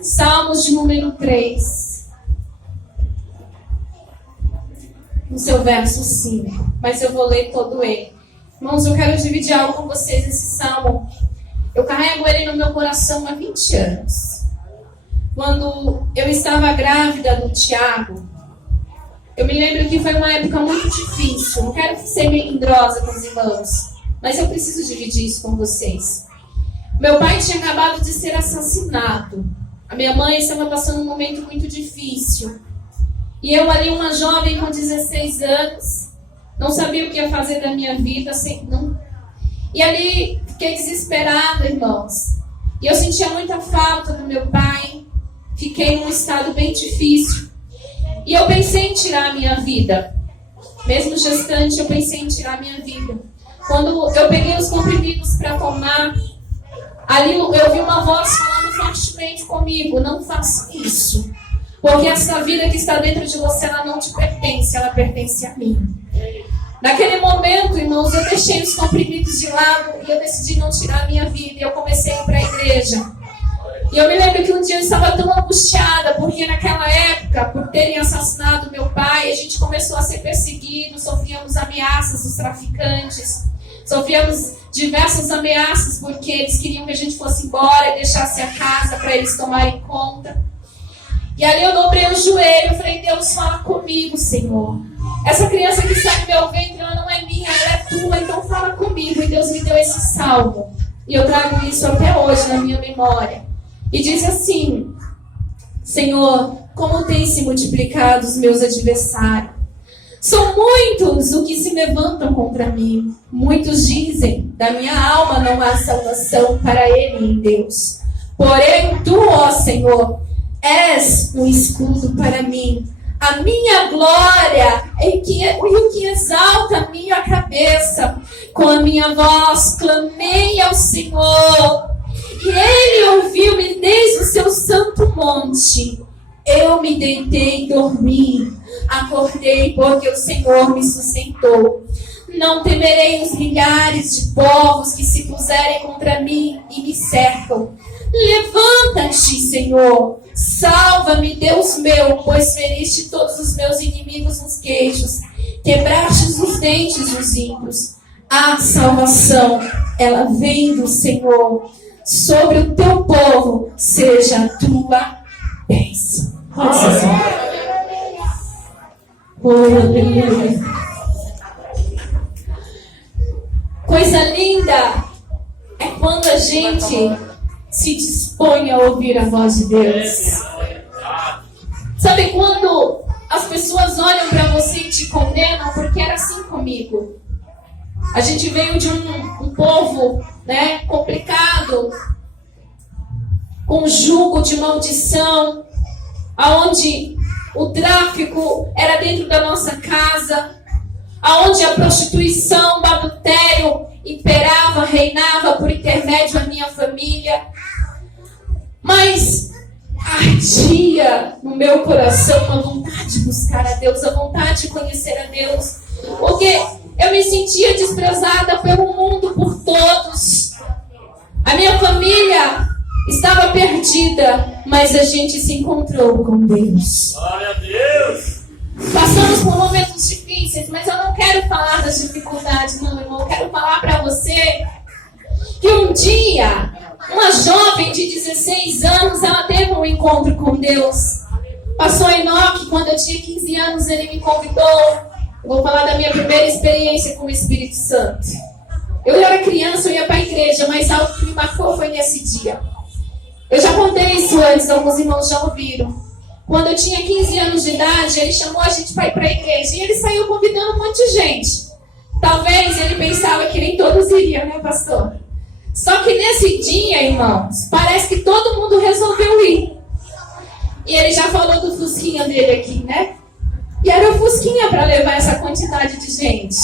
Salmos de número 3. No seu verso 5. Mas eu vou ler todo ele. Irmãos, eu quero dividir algo com vocês. Esse salmo, eu carrego ele no meu coração há 20 anos. Quando eu estava grávida do Tiago, eu me lembro que foi uma época muito difícil. Não quero ser melindrosa com os irmãos, mas eu preciso dividir isso com vocês. Meu pai tinha acabado de ser assassinado. A minha mãe estava passando um momento muito difícil. E eu ali, uma jovem com 16 anos, não sabia o que ia fazer da minha vida. E ali, fiquei desesperada, irmãos. E eu sentia muita falta do meu pai. Fiquei num estado bem difícil. E eu pensei em tirar a minha vida. Mesmo gestante, eu pensei em tirar a minha vida. Quando eu peguei os comprimidos para tomar, ali eu vi uma voz falando fortemente comigo: não faça isso. Porque essa vida que está dentro de você, ela não te pertence, ela pertence a mim. Naquele momento, irmãos, eu deixei os comprimidos de lado e eu decidi não tirar a minha vida. E eu comecei a ir para a igreja. E eu me lembro que um dia eu estava tão angustiada, porque naquela época, por terem assassinado meu pai, a gente começou a ser perseguido, sofríamos ameaças dos traficantes, sofríamos diversas ameaças, porque eles queriam que a gente fosse embora e deixasse a casa para eles tomarem conta. E ali eu dobrei o joelho e falei: Deus, fala comigo, Senhor. Essa criança que sai do meu ventre, ela não é minha, ela é tua, então fala comigo. E Deus me deu esse salmo. E eu trago isso até hoje na minha memória. E diz assim: Senhor, como têm se multiplicado os meus adversários. São muitos os que se levantam contra mim. Muitos dizem: da minha alma não há salvação para ele em Deus. Porém, tu, ó Senhor, és um escudo para mim, a minha glória e o que exalta a minha cabeça. Com a minha voz clamei ao Senhor, e Ele ouviu-me desde o seu santo monte. Eu me deitei e dormi, acordei porque o Senhor me sustentou. Não temerei os milhares de povos que se puserem contra mim e me cercam. Levanta-te, Senhor, salva-me, Deus meu, pois feriste todos os meus inimigos nos queixos, quebrastes os dentes dos ímpios. A salvação, ela vem do Senhor. Sobre o teu povo seja a tua bênção. Coisa linda é quando a gente se dispõe a ouvir a voz de Deus. Sabe quando as pessoas olham para você e te condenam? Porque era assim comigo. A gente veio de um povo, complicado, com jugo de maldição, aonde o tráfico era dentro da nossa casa, aonde a prostituição, o adultério imperava, reinava por intermédio da minha família. Mas ardia no meu coração a vontade de buscar a Deus, a vontade de conhecer a Deus, porque eu me sentia desprezada pelo mundo, por todos. A minha família estava perdida, mas a gente se encontrou com Deus. Glória a Deus! Passamos por momentos difíceis, mas eu não quero falar das dificuldades, não, irmão. Eu quero falar para você que um dia, uma jovem de 16 anos, ela teve um encontro com Deus. Pastor Enoque, quando eu tinha 15 anos, ele me convidou. Eu vou falar da minha primeira experiência com o Espírito Santo. Eu era criança, eu ia para a igreja, mas algo que me marcou foi nesse dia. Eu já contei isso antes, alguns irmãos já ouviram. Quando eu tinha 15 anos de idade, ele chamou a gente para ir para a igreja. E ele saiu convidando um monte de gente. Talvez ele pensava que nem todos iriam, né, pastor? Só que nesse dia, irmãos, parece que todo mundo resolveu ir. E ele já falou do fusquinha dele aqui, né? E era o fusquinha para levar essa quantidade de gente.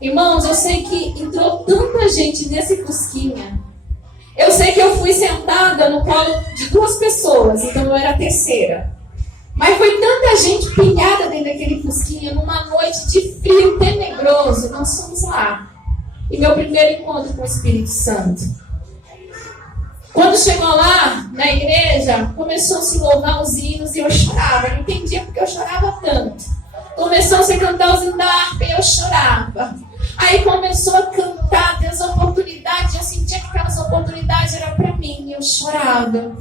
Irmãos, eu sei que entrou tanta gente nesse fusquinha. Eu sei que eu fui sentada no colo de 2 pessoas, então eu era a terceira. Mas foi tanta gente pilhada dentro daquele fusquinha, numa noite de frio tenebroso. Nós fomos lá. E meu primeiro encontro com o Espírito Santo. Quando chegou lá, na igreja, igreja, começou a se louvar os hinos e eu chorava. Eu não entendia porque eu chorava tanto. Começou a se cantar os hinos da harpa e eu chorava. Aí começou a cantar, ter as oportunidades, eu sentia que aquelas oportunidades eram para mim e eu chorava.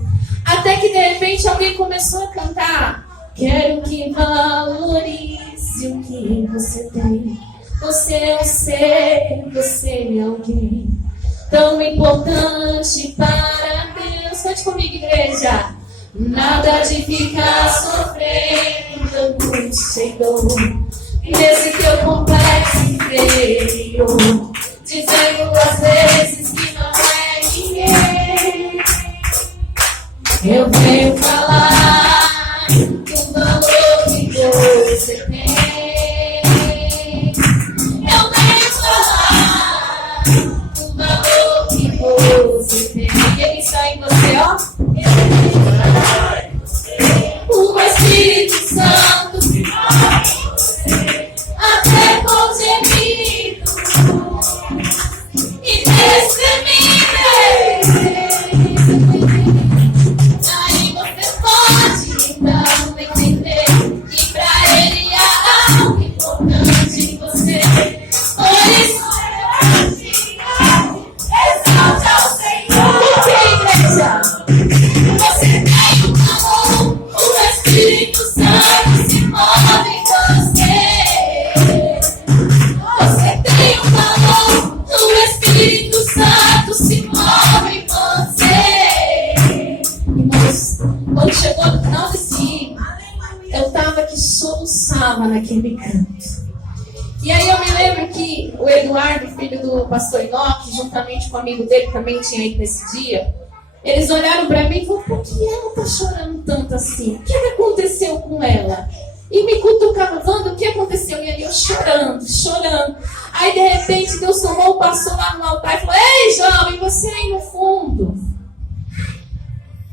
Até que de repente alguém começou a cantar: quero que valorize o que você tem. Você é um ser, você é alguém tão importante para Deus. Cante comigo, igreja. Nada de ficar sofrendo, muito chegou nesse teu complexo inferior, dizendo às vezes que não é ninguém. Eu venho falar do valor que você tem. Eu venho falar do valor que você tem. E ele está em você, ó. O Espírito Santo até com gemido e destemível. Aí você pode então entender que pra ele há algo importante em você. Por isso, exalte ao Senhor. Por que, igreja? Você tem um amor, o Espírito Santo se move em você. Você tem um valor, o Espírito Santo se move em você. Irmãos, quando chegou no final desse hino, eu estava que soluçava naquele canto. E aí eu me lembro que o Eduardo, filho do pastor Enoque, juntamente com o amigo dele, também tinha ido nesse dia. Eles olharam para mim e falaram: por que ela está chorando tanto assim? O que aconteceu com ela? E me cutucavam: Wanda, o que aconteceu? E aí eu chorando. Aí de repente Deus tomou, passou lá no altar e falou: ei, jovem, você aí no fundo,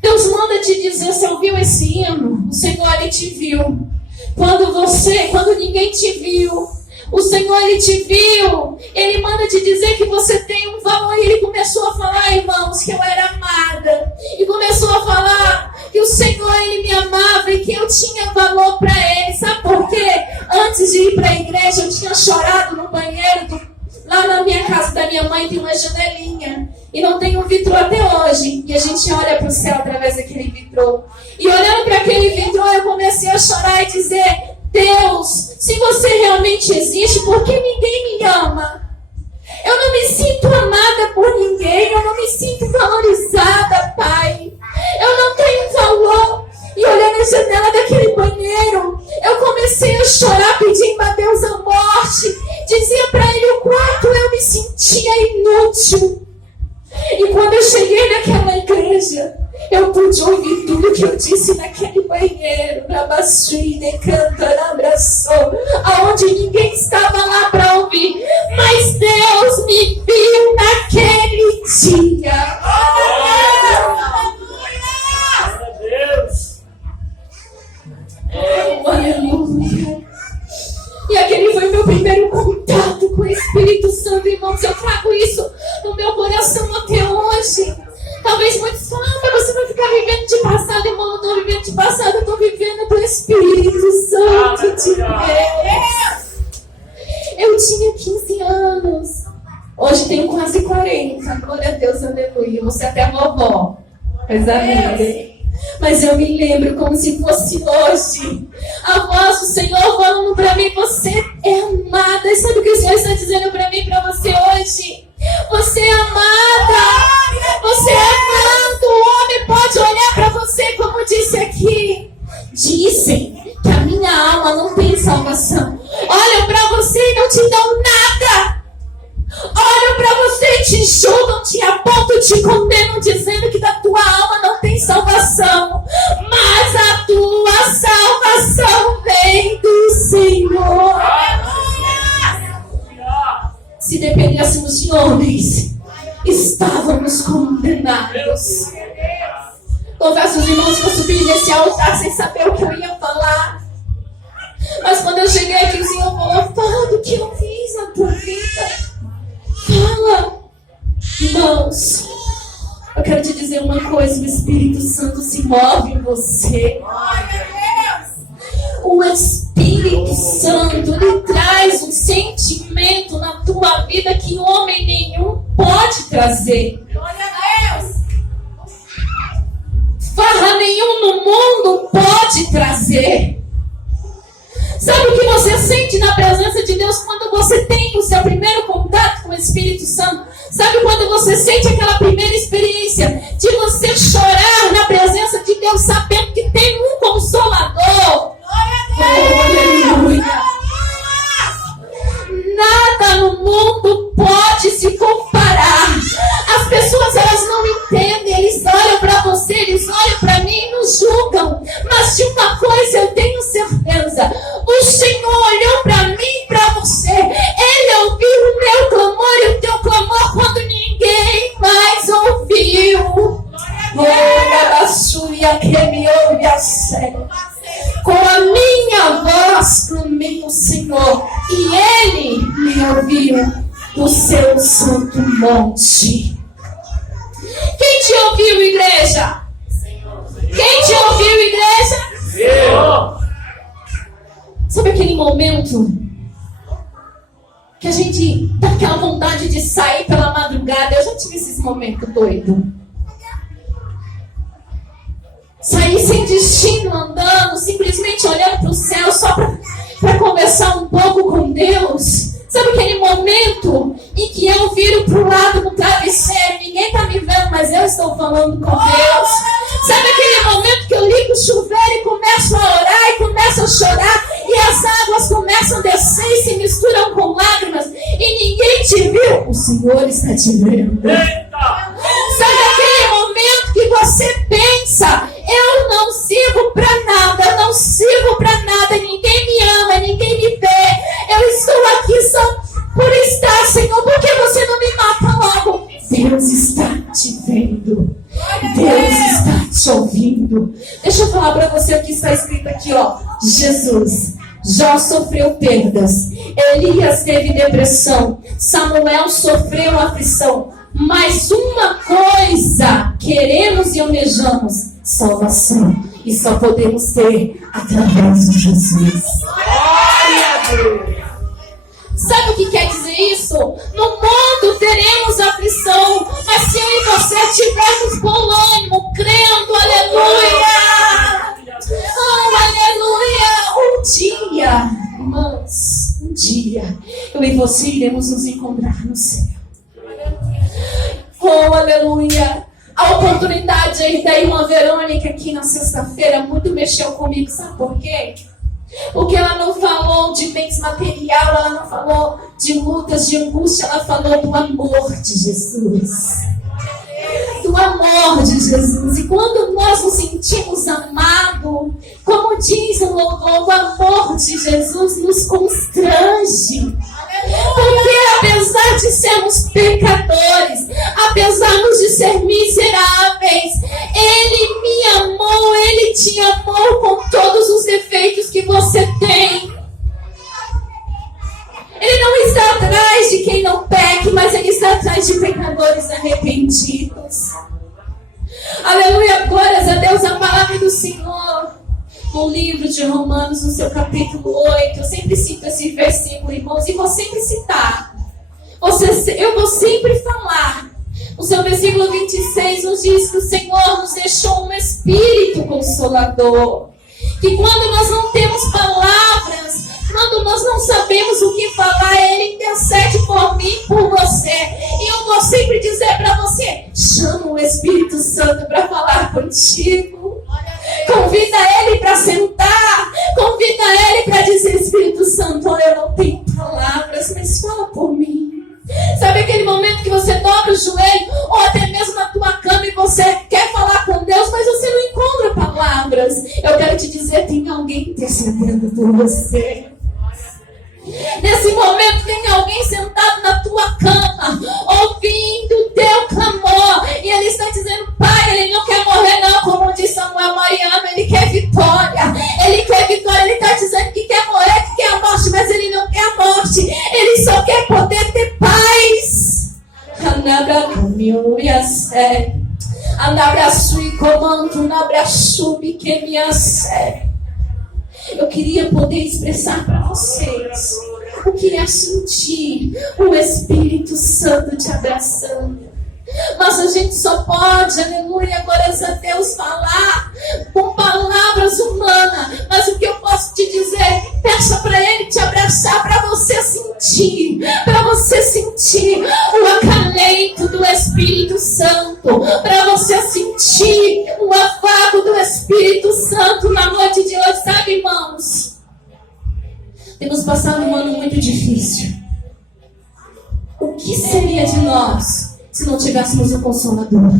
Deus manda te dizer, você ouviu esse hino? O Senhor, Ele te viu. Quando ninguém te viu, o Senhor, Ele te viu. Ele manda te dizer que você tem um valor. E Ele começou a falar, irmãos, que eu era amada. E começou a falar que o Senhor, Ele me amava e que eu tinha valor para Ele. Sabe por quê? Antes de ir para a igreja, eu tinha chorado no banheiro lá na minha casa da minha mãe, tem uma janelinha. E não tem um vitrô até hoje. E a gente olha para o céu através daquele vitrô. E olhando para aquele vitrô, eu comecei a chorar e dizer: Deus, se você realmente existe, por que ninguém me ama? Eu não me sinto amada por ninguém, eu não me sinto valorizada, Pai. Eu não tenho valor. E olhando na janela daquele banheiro, eu comecei a chorar, pedindo a Deus a morte. Dizia para Ele o quanto eu me sentia inútil. E quando eu cheguei naquela igreja, eu pude ouvir tudo que eu disse naquele banheiro, na baixinha, cantando, abraçou, aonde ninguém estava lá para ouvir, mas Deus me viu naquele dia. Aleluia. E aquele foi meu primeiro contato com o Espírito Santo, irmãos. Eu trago isso no meu coração até hoje. Talvez muitos falam: você vai ficar vivendo de passado. Irmão, eu não estou vivendo de passado, eu estou vivendo do Espírito Santo de Deus. Eu tinha 15 anos. Hoje tenho quase 40. Glória a Deus, aleluia. Você até vovó. Coisa linda. Mas eu me lembro como se fosse hoje. A voz do Senhor falando para mim: você é amada. E sabe o que o Senhor está dizendo para mim, para você hoje? Você é amada. Você é amado. O homem pode olhar para você, como disse aqui. Dizem que a minha alma não tem salvação. Olham para você e não te dão nada. Olham para você, te julgam, te apontam, te condenam, dizendo que da tua alma não tem salvação. Mas a tua salvação vem do Senhor. Se dependêssemos de homens, estávamos condenados. Confesso aos irmãos que eu subi nesse altar sem saber o que eu ia falar. Mas quando eu cheguei aqui, o Senhor falou: fala do que eu fiz na tua vida. Fala. Irmãos, eu quero te dizer uma coisa: o Espírito Santo se move em você. O Espírito Santo, ele traz um sentimento na tua vida que homem nenhum pode trazer. Farra nenhum no mundo pode trazer. Sabe o que você sente na presença de Deus quando você tem o seu primeiro contato com o Espírito Santo? Sabe quando você sente aquela primeira experiência de você chorar na presença de Deus, sabendo que tem um Consolador? Aleluia! Nada no mundo pode se comparar. As pessoas, elas não entendem. Eles olham para você, eles olham para mim e nos julgam. Mas de uma coisa eu tenho certeza: o Senhor olhou para mim e para você. Ele ouviu o meu clamor e o teu clamor quando ninguém mais ouviu. Com a minha voz clamei o Senhor, e Ele me ouviu do seu santo monte. Quem te ouviu, igreja? Quem te ouviu, igreja? Sabe aquele momento que a gente dá aquela vontade de sair pela madrugada? Eu já tive esses momentos doidos. Sair sem destino, andando, simplesmente olhando para o céu só para conversar um pouco com Deus. Sabe aquele momento em que eu viro para o lado no travesseiro, ninguém está me vendo, mas eu estou falando com Deus. Sabe aquele momento que eu ligo o chuveiro e começo a orar e começo a chorar, e as águas começam a descer e se misturam com lágrimas, e ninguém te viu? O Senhor está te vendo. Sabe aquele momento que você pensa: eu não sirvo para nada, não sirvo para nada, ninguém me ama, ninguém me vê, eu estou aqui só por estar, Senhor, por que você não me mata logo? Deus está te vendo, Deus está te ouvindo. Deixa eu falar para você o que está escrito aqui, ó. Jesus já sofreu perdas, Elias teve depressão, Samuel sofreu aflição, mas uma coisa queremos e almejamos: salvação, e só podemos ter através de Jesus. Glória a Deus! Sabe o que quer dizer isso? No mundo teremos aflição, mas se eu e você estivermos com ânimo, crendo, aleluia! Oh, aleluia! Um dia, irmãos, um dia, eu e você iremos nos encontrar no céu. Oh, aleluia! A oportunidade aí da irmã Verônica aqui na sexta-feira muito mexeu comigo, sabe por quê? Porque ela não falou de bens material, ela não falou de lutas, de angústia, ela falou do amor de Jesus. Do amor de Jesus. E quando nós nos sentimos amados, como diz o louvor, o amor de Jesus nos constrange. Porque apesar de sermos pecadores, apesar de ser miseráveis, Ele me amou, Ele te amou com todos os defeitos que você tem. Ele não está atrás de quem não peque, mas Ele está atrás de pecadores arrependidos. Aleluia, glórias a Deus, a palavra do Senhor. No livro de Romanos, no seu capítulo 8, eu sempre cito esse versículo, irmãos, e vou sempre citar. Eu vou sempre falar. O seu versículo 26 nos diz que o Senhor nos deixou um Espírito Consolador. Que quando nós não temos palavras, quando nós não sabemos o que falar, Ele intercede por mim e por você. E eu vou sempre dizer para você: chama o Espírito Santo para falar contigo. Convida Ele para sentar. Convida Ele para dizer: Espírito Santo, olha, eu não tenho palavras, mas fala por mim. Sabe aquele momento que você dobra o joelho, ou até mesmo na tua cama, e você quer falar com Deus, mas você não encontra palavras? Eu quero te dizer: tem alguém intercedendo por você. Nesse momento tem alguém sentado na tua cama, ouvindo o teu clamor, e ele está dizendo: Pai, ele não quer morrer não, como disse Samuel Mariano, ele quer vitória, ele está dizendo que quer morrer, que quer a morte, mas ele não quer a morte, ele só quer poder ter paz. Anabra sui comando na abraçube que me acere. Eu queria poder expressar para vocês o que é sentir o Espírito Santo te abraçando. Mas a gente só pode, aleluia, glórias a Deus, falar com palavras humanas. Mas o que eu posso te dizer, peça para Ele te abraçar, para você sentir o acalento do Espírito Santo, para você sentir o afago do Espírito Santo na noite de hoje, sabe, irmãos? Temos passado um ano muito difícil. O que seria de nós se não tivéssemos o Consolador?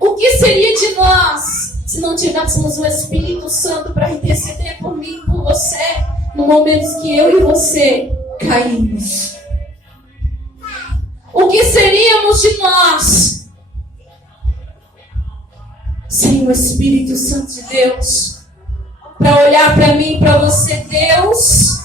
O que seria de nós se não tivéssemos o Espírito Santo para interceder por mim e por você no momento que eu e você caímos? O que seríamos de nós sem o Espírito Santo de Deus para olhar para mim e para você? Deus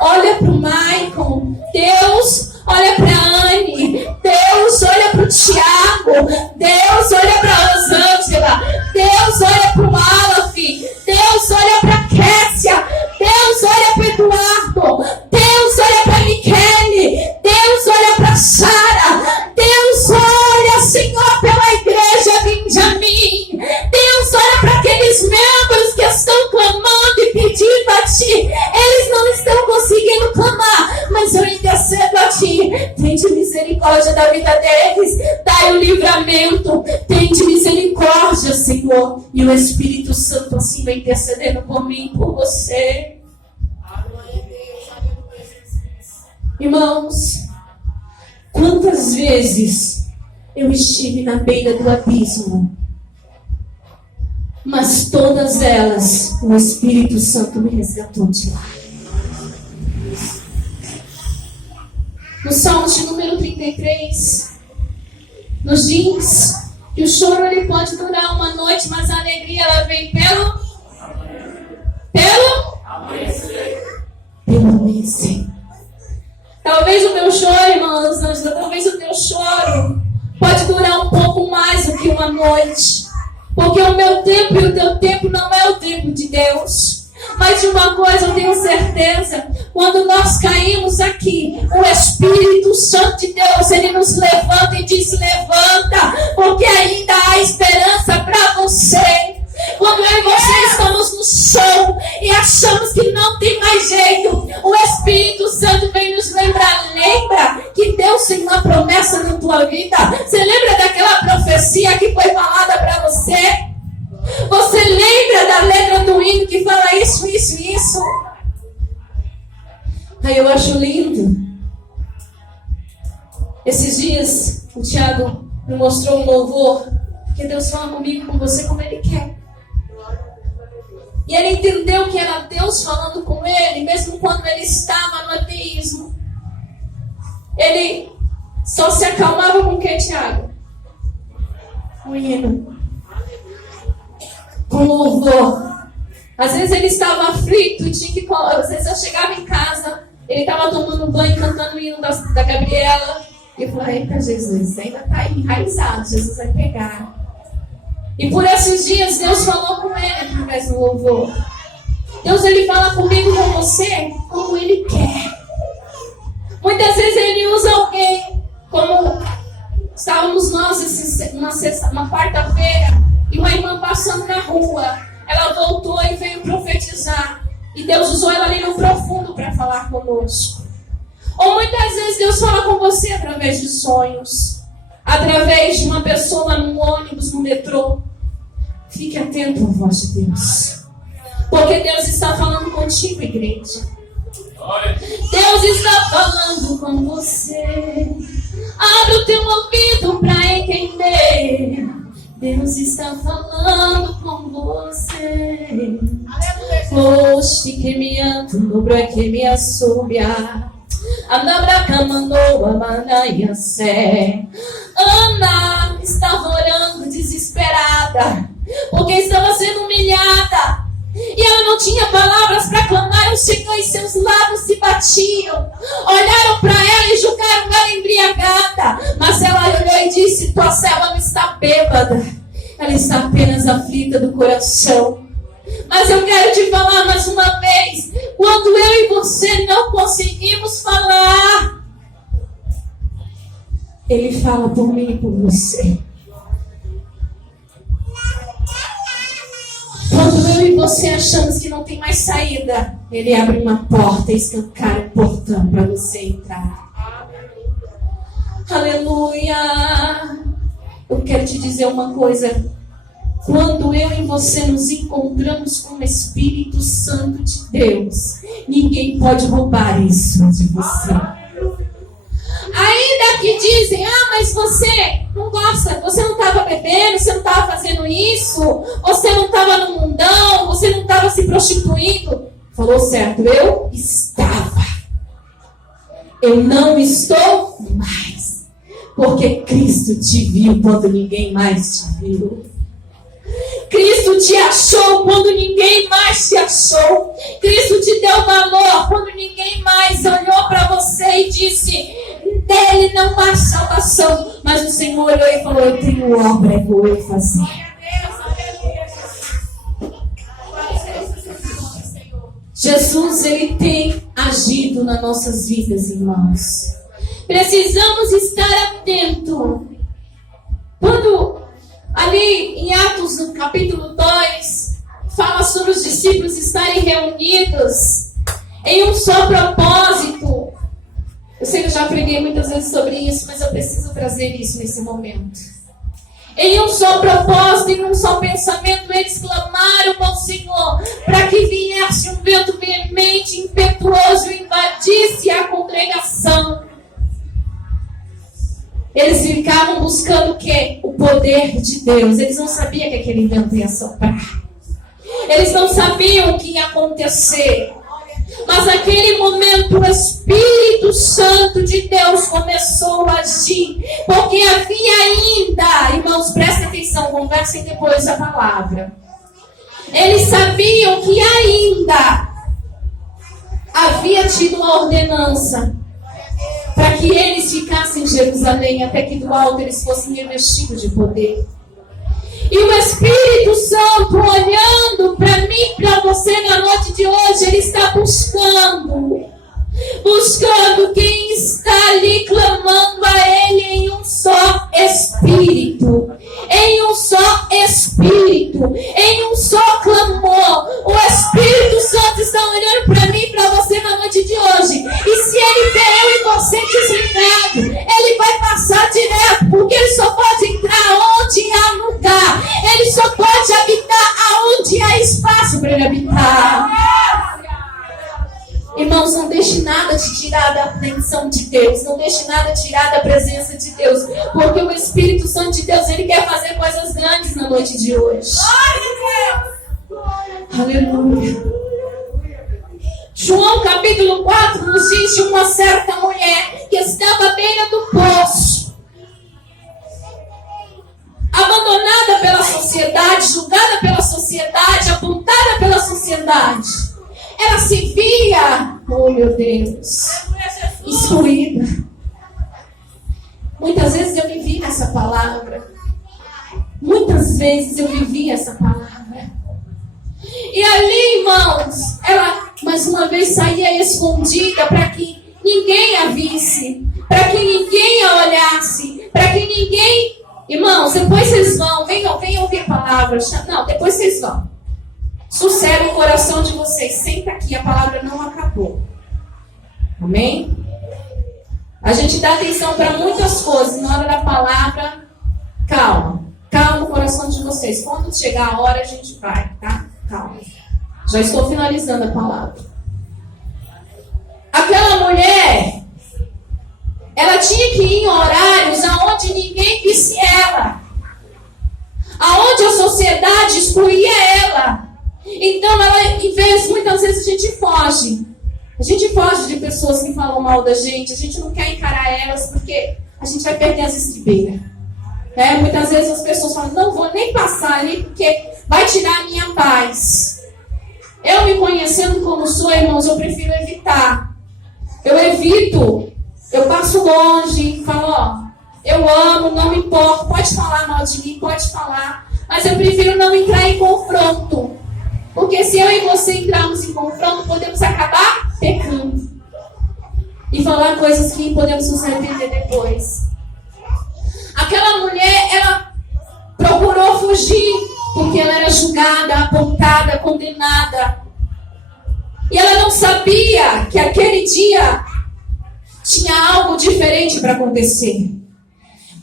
olha para o Maicon, Deus olha para a Anne, Deus olha para o Tiago, Deus olha para a Rosângela, Deus olha para o Alaf, Deus olha para a Kessia, Deus olha para o Eduardo, Deus olha para a Michele, Deus olha para a Sara, Deus olha, Senhor, pela igreja Benjamim, Deus olha para aqueles membros que estão clamando e pedindo a Ti. Eles não estão conseguindo clamar, mas eu intercedo a Ti. Tende misericórdia da vida deles, dai o livramento, tende misericórdia, Senhor. E o Espírito Santo assim vai intercedendo por mim e por você. Irmãos, quantas vezes eu estive na beira do abismo, mas todas elas o Espírito Santo me resgatou de lá. No Salmo de número 33, nos diz que o choro ele pode durar uma noite, mas a alegria ela vem pelo amanhecer. Talvez o meu choro, irmã Rosângela, talvez o teu choro pode durar um pouco mais do que uma noite, porque o meu tempo e o teu tempo não é o tempo de Deus. Mas de uma coisa eu tenho certeza, quando nós caímos aqui, o Espírito Santo de Deus, Ele nos levanta e diz: levanta, porque ainda há esperança para você. Quando eu e você estamos no chão e achamos que não tem mais jeito, o Espírito Santo vem nos lembrar. Lembra que Deus tem uma promessa na tua vida? Você lembra daquela profecia que foi falada para você? Você lembra da letra do hino que fala isso, isso e isso? Aí eu acho lindo. Esses dias o Tiago me mostrou um louvor que Deus fala comigo, com você, como Ele quer. E ele entendeu que era Deus falando com ele, mesmo quando ele estava no ateísmo. Ele só se acalmava com o que, Tiago? O hino. Com louvor. Às vezes ele estava aflito, às vezes eu chegava em casa, ele estava tomando banho, cantando o hino da Gabriela. E eu falei: eita, Jesus, ainda está enraizado, Jesus vai pegar. E por esses dias Deus falou com ele através do louvor. Deus, Ele fala comigo, com você, como Ele quer. Muitas vezes Ele usa alguém, como estávamos nós uma quarta-feira, e uma irmã passando na rua, ela voltou e veio profetizar. E Deus usou ela ali no profundo para falar conosco. Ou muitas vezes Deus fala com você através de sonhos, através de uma pessoa no ônibus, no metrô. Fique atento à voz de Deus, porque Deus está falando contigo, igreja. Deus está falando com você. Abre o teu ouvido para entender. Deus está falando com você. Oxe que me ando, no que me assobia. Anabraca mandou a manaia sé. Ana estava orando desesperada, porque estava sendo humilhada. E ela não tinha palavras para clamar ao Senhor, e seus lábios se batiam. Olharam para ela e julgaram ela embriagada. Mas ela olhou e disse: tua serva não está bêbada, Ela está apenas aflita do coração. Mas eu quero te falar mais uma vez. Quando eu e você não conseguimos falar, Ele fala por mim e por você. Quando eu e você achamos que não tem mais saída, Ele abre uma porta e escancara um portão para você entrar. Aleluia! Eu quero te dizer uma coisa. Quando eu e você nos encontramos com o Espírito Santo de Deus, ninguém pode roubar isso de você. Ainda que dizem, mas você não gosta, você não estava bebendo, você não estava fazendo isso, você não estava no mundão, você não estava se prostituindo. Falou certo, eu estava. Eu não estou mais. Porque Cristo te viu quando ninguém mais te viu. Cristo te achou quando ninguém mais te achou. Cristo te deu valor quando ninguém mais olhou para você e disse, dele não há salvação. Mas o Senhor olhou e falou, eu tenho obra, vou eu fazer. Jesus, Ele tem agido nas nossas vidas, irmãos. Precisamos estar atentos. Quando ali em Atos, no capítulo 2, fala sobre os discípulos estarem reunidos em um só propósito. Eu sei que eu já preguei muitas vezes sobre isso, mas eu preciso trazer isso nesse momento. Em um só propósito, em um só pensamento, eles clamaram ao Senhor para que viesse um vento veemente, impetuoso e invadisse a congregação. Eles ficavam buscando o quê? O poder de Deus. Eles não sabiam que aquele vento ia soprar. Eles não sabiam o que ia acontecer. Mas naquele momento o Espírito Santo de Deus começou a agir. Porque havia ainda, irmãos, prestem atenção, conversem depois da palavra. Eles sabiam que ainda havia tido uma ordenança para que eles ficassem em Jerusalém, até que do alto eles fossem revestidos de poder. E o Espírito Santo, olhando para mim e para você na noite de hoje, Ele está buscando quem está ali clamando a Ele em um só Espírito. Em um só Espírito, em um só clamor. O Espírito Santo está olhando para mim e para você na noite de hoje. E se Ele vê eu e você desligado, Ele vai passar direto, porque Ele só pode entrar onde há lugar. Ele só pode habitar aonde há espaço para Ele habitar. Irmãos, não deixe nada te tirar da atenção de Deus. Não deixe nada tirar da presença de Deus. Porque o Espírito Santo de Deus, Ele quer fazer coisas grandes na noite de hoje. Aleluia. João capítulo 4 nos diz de uma certa mulher que estava à beira do poço. Abandonada pela sociedade, julgada pela sociedade, apontada pela sociedade. Ela se via, oh meu Deus, excluída. Muitas vezes eu vivi essa palavra. Muitas vezes eu vivi essa palavra. E ali, irmãos, ela mais uma vez saía escondida para que ninguém a visse, para que ninguém a olhasse, para que ninguém... Irmãos, depois vocês vão, venham ouvir a palavra. Não, depois vocês vão. Sossega o coração de vocês. Senta aqui, a palavra não acabou. Amém? A gente dá atenção para muitas coisas. Na hora da palavra, calma. Calma o coração de vocês. Quando chegar a hora, a gente vai, tá? Calma. Já estou finalizando a palavra. Aquela mulher, ela tinha que ir em horários aonde ninguém visse ela. Aonde a sociedade excluía ela. Então, muitas vezes a gente foge. A gente foge de pessoas que falam mal da gente. A gente não quer encarar elas porque a gente vai perder as estribeiras. Muitas vezes as pessoas falam, não vou nem passar ali porque vai tirar a minha paz. Eu me conhecendo como sou, irmãos, eu prefiro evitar. Eu evito. Eu passo longe, falo, eu amo, não me importo. Pode falar mal de mim, pode falar. Mas eu prefiro não entrar em confronto. Porque se eu e você entrarmos em confronto, podemos acabar pecando. E falar coisas que podemos nos arrepender depois. Aquela mulher, ela procurou fugir, porque ela era julgada, apontada, condenada. E ela não sabia que aquele dia tinha algo diferente para acontecer.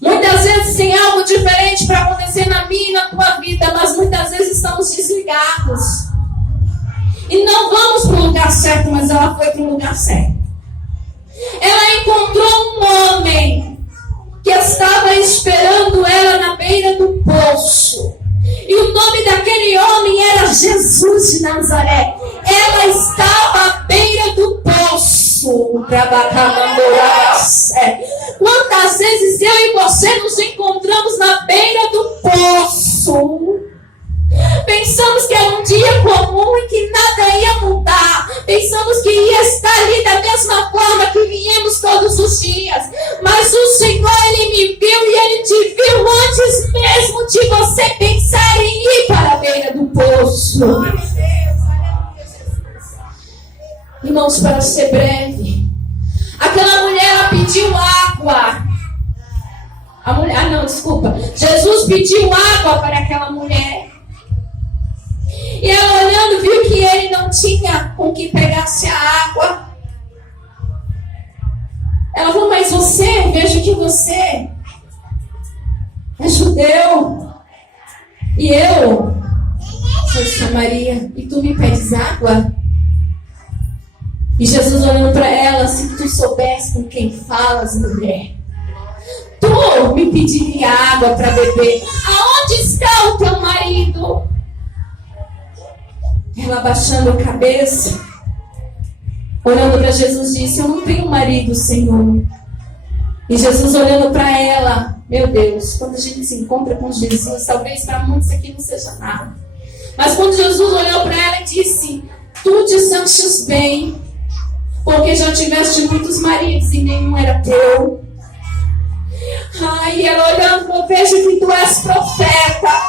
Muitas vezes tem algo diferente para acontecer na minha e na tua vida, mas muitas vezes estamos desligados. E não vamos para o lugar certo, mas ela foi para o lugar certo. Ela encontrou um homem que estava esperando ela na beira do poço. E o nome daquele homem era Jesus de Nazaré. Ela estava à beira do poço. Quantas vezes eu e você nos encontramos na beira do poço? Pensamos que era um dia comum e que nada ia mudar. Pensamos que ia estar ali da mesma forma que viemos todos os dias. Mas o Senhor, Ele me viu e Ele te viu antes mesmo de você pensar em ir para a beira do poço. Irmãos, para ser breve, aquela mulher, ela pediu água. Jesus pediu água para aquela mulher. E ela olhando, viu que ele não tinha com que pegasse a água. Ela falou, mas você, vejo que você é judeu. E eu sou de Samaria. E tu me pedes água? E Jesus olhando para ela, se tu soubesse com quem falas, mulher, tu me pediria água para beber. Aonde está o teu marido? Ela abaixando a cabeça, olhando para Jesus, disse, eu não tenho marido, Senhor. E Jesus olhando para ela, meu Deus, quando a gente se encontra com Jesus, talvez para muitos aqui não seja nada. Mas quando Jesus olhou para ela e disse, tu dissestes bem, porque já tiveste muitos maridos e nenhum era teu. Ai, ela olhando, eu vejo que tu és profeta.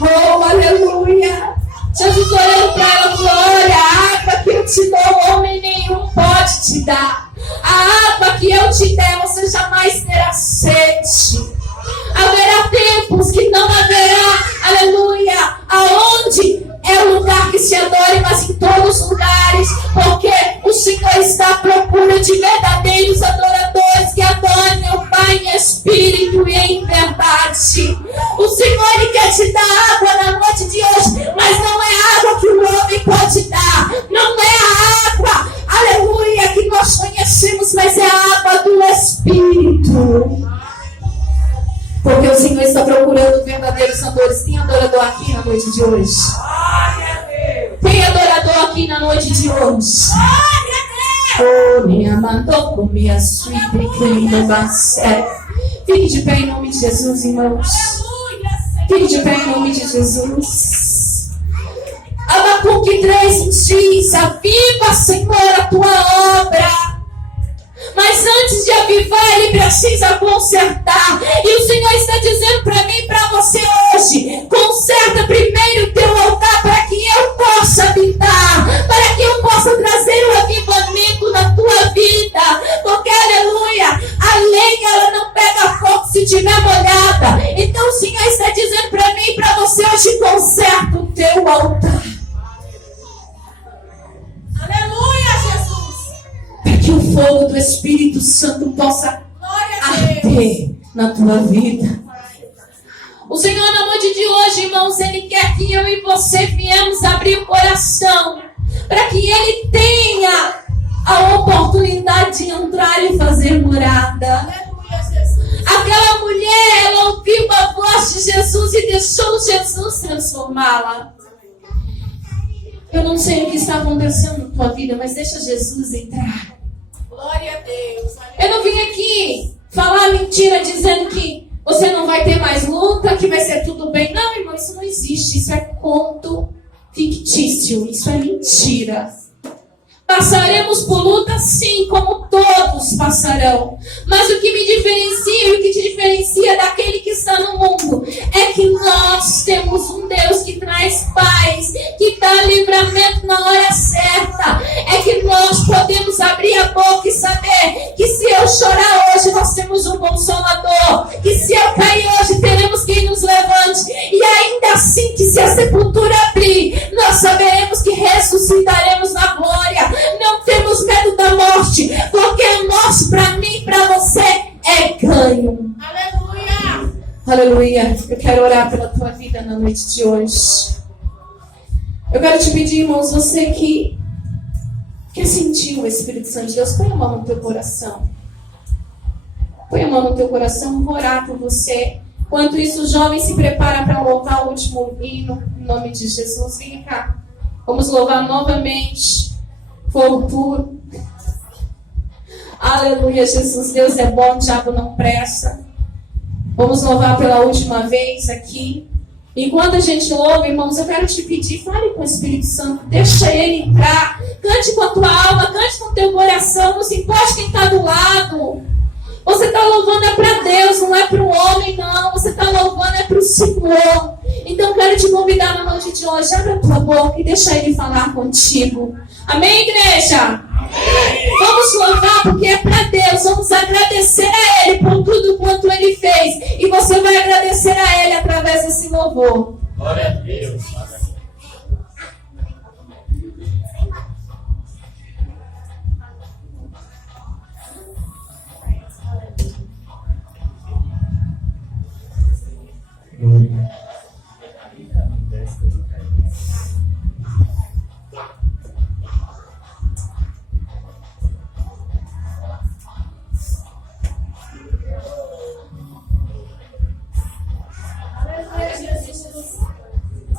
Oh, aleluia. Jesus olhando para ela e falou, olha, a água que eu te dou, homem nenhum pode te dar. A água que eu te der, você jamais terá sede. Haverá tempos que não haverá, aleluia, aonde é o lugar que se adore, mas em todos os lugares, porque o Senhor está à procura de verdadeiros adoradores que adorem o Pai em espírito e em verdade. O Senhor, Ele quer te dar água na noite de hoje, mas não é água que o homem pode dar, não é a água, aleluia, que nós conhecemos, mas é a água do Espírito. Porque o Senhor está procurando verdadeiros adoradores. Tem adorador aqui na noite de hoje? Tem adorador aqui na noite de hoje? Oh, minha mandou minha suíte, fique de pé em nome de Jesus, irmãos. Fique de pé em nome de Jesus. Abacuque 3 nos diz, aviva, Senhor, a tua obra. Mas antes de avivar, Ele precisa consertar. E o Senhor está dizendo para mim e para você hoje, conserta primeiro o teu altar para que eu possa habitar, para que eu possa trazer o avivamento na tua vida. Porque, aleluia, a lenha ela não pega fogo se tiver molhada. Então o Senhor está dizendo para mim e para você hoje, conserta o teu altar. Aleluia, Jesus. Para que o fogo do Espírito Santo possa arder na tua vida. O Senhor, na noite de hoje, irmãos, Ele quer que eu e você viemos abrir o coração, para que Ele tenha a oportunidade de entrar e fazer morada. Aquela mulher, ela ouviu a voz de Jesus e deixou Jesus transformá-la. Eu não sei o que está acontecendo na tua vida, mas deixa Jesus entrar. Glória a Deus. Eu não vim aqui falar mentira dizendo que você não vai ter mais luta, que vai ser tudo bem. Não, irmão, isso não existe. Isso é conto fictício. Isso é mentira. Passaremos por luta, sim, como todos passarão. Mas o que me diferencia e o que te diferencia daquele que está no mundo é que nós temos um Deus que traz paz, que dá livramento na hora certa. É que nós podemos abrir a boca e saber que se eu chorar hoje, nós temos um Consolador. Que se eu cair hoje, teremos quem nos levante. E ainda assim, que se a sepultura abrir, nós saberemos que ressuscitaremos na glória. Não temos medo da morte, porque a morte para mim e para você é ganho. Aleluia! Aleluia. Eu quero orar pela tua vida na noite de hoje. Eu quero te pedir, irmãos, você que quer sentir o Espírito Santo de Deus, põe a mão no teu coração. Põe a mão no teu coração, vou orar por você. Enquanto isso, o jovem se prepara para louvar o último hino, em nome de Jesus. Vem cá. Vamos louvar novamente. Fogo puro. Aleluia, Jesus. Deus é bom, o diabo não presta. Vamos louvar pela última vez aqui. Enquanto a gente louva, irmãos, eu quero te pedir, fale com o Espírito Santo. Deixa ele entrar. Cante com a tua alma, cante com o teu coração. Não se importe quem está do lado. Você está louvando é para Deus, não é para o homem, não. Você está louvando é para o Senhor. Então eu quero te convidar na noite de hoje. Abre a tua boca e deixa ele falar contigo. Amém, igreja? Amém. Vamos louvar porque é para Deus. Vamos agradecer a Ele por tudo quanto Ele fez. E você vai agradecer a Ele através desse louvor. Glória a Deus.